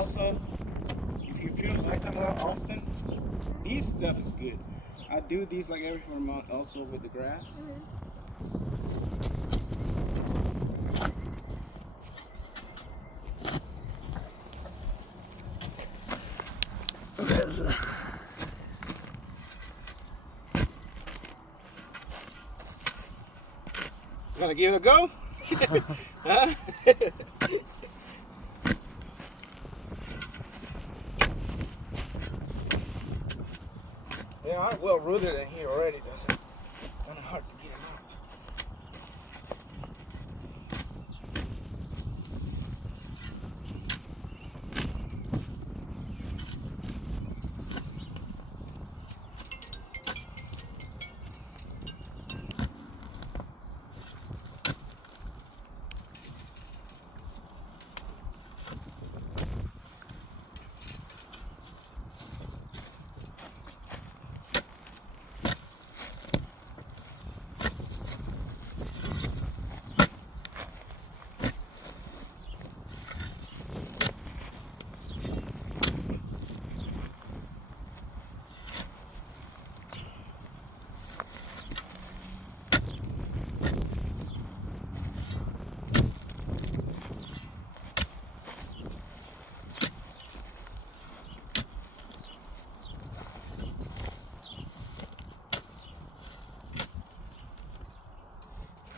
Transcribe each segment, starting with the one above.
also, if you peel sunflower often, this stuff is good. I do these like every 4 months also with the grass. Gonna give it a go? Huh? Yeah, I'm well rooted in here already. That's kind of hard to get them out.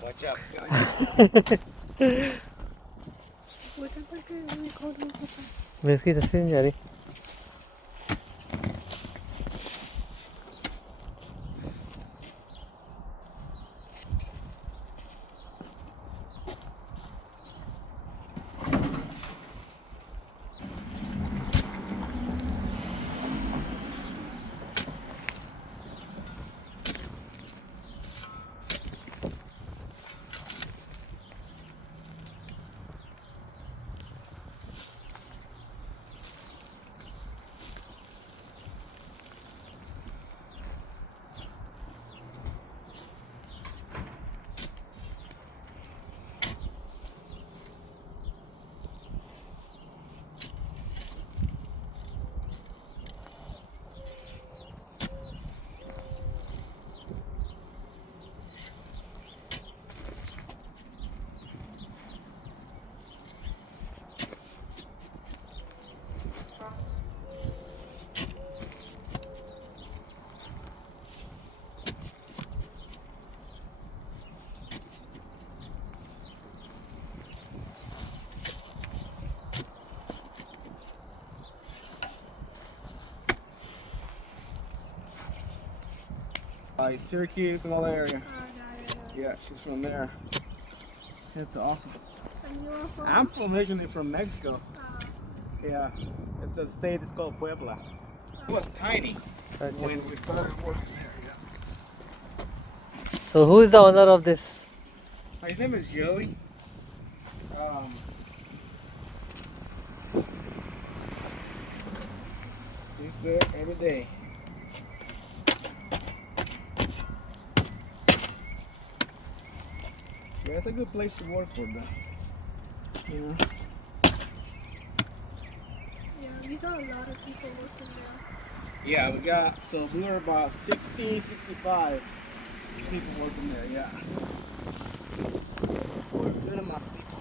Watch out, मैं इसकी तस्वीर नहीं आ रही. Syracuse and all that area. Yeah, she's from there. It's awesome. And you're from? I'm originally from Mexico. Yeah, it's a state. It's called Puebla. It was tiny when we started working there. Yeah. So who is the owner of this? His name is Joey. He's there every day. Yeah, it's a good place to work for them. You know? Yeah, we saw a lot of people working there. Yeah, we were about 60, 65 people working there, yeah. We're a good amount of people.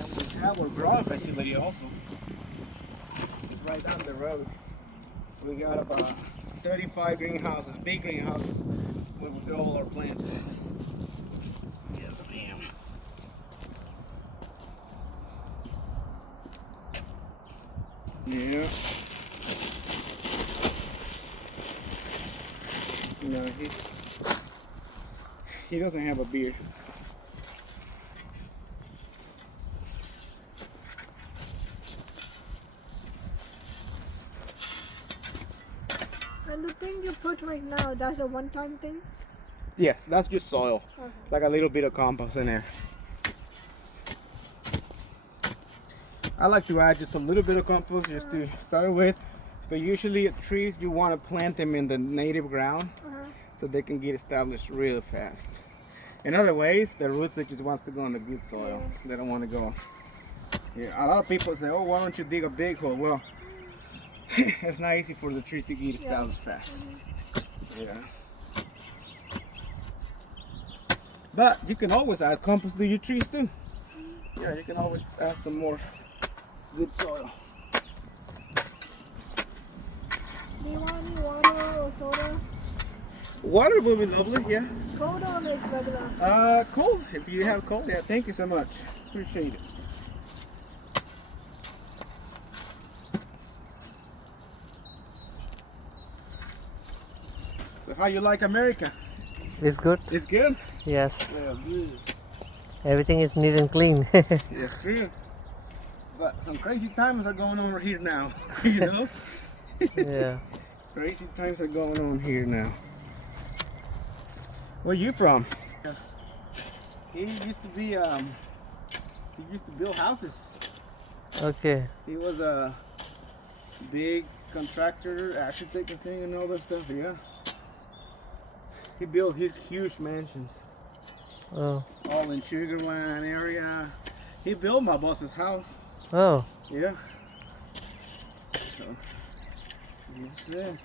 And we have our growing facility also. Right down the road. We got about 35 greenhouses, big greenhouses, where we grow all our plants. Yes, ma'am. Yeah. No, he doesn't have a beard. And the thing you put right now, that's a one-time thing? Yes, that's just soil. Okay. Like a little bit of compost in there. I like to add just a little bit of compost just to start with. But usually trees, you want to plant them in the native ground so they can get established real fast. In other ways, the roots, they just want to go on the good soil. They don't want to go Yeah, a lot of people say, oh, why don't you dig a big hole? Well, it's not easy for the trees to get established fast. Yeah. But you can always add compost to your trees too. Yeah, you can always add some more good soil. Do you want any water or soda? Water will be lovely, yeah. Cold or like regular? Cold. If you have cold, yeah. Thank you so much. Appreciate it. So how you like America? It's good? It's good? Yes. Yeah, good. Everything is neat and clean. It's true. But some crazy times are going on here now, you know? Yeah. Crazy times are going on here now. Where you from? He used to be, he used to build houses. Okay. He was a big contractor, architect, I think, and all that stuff, yeah. He built his huge mansions, Oh. all in Sugarland area. He built my boss's house, Oh. yeah. So, yes, sir.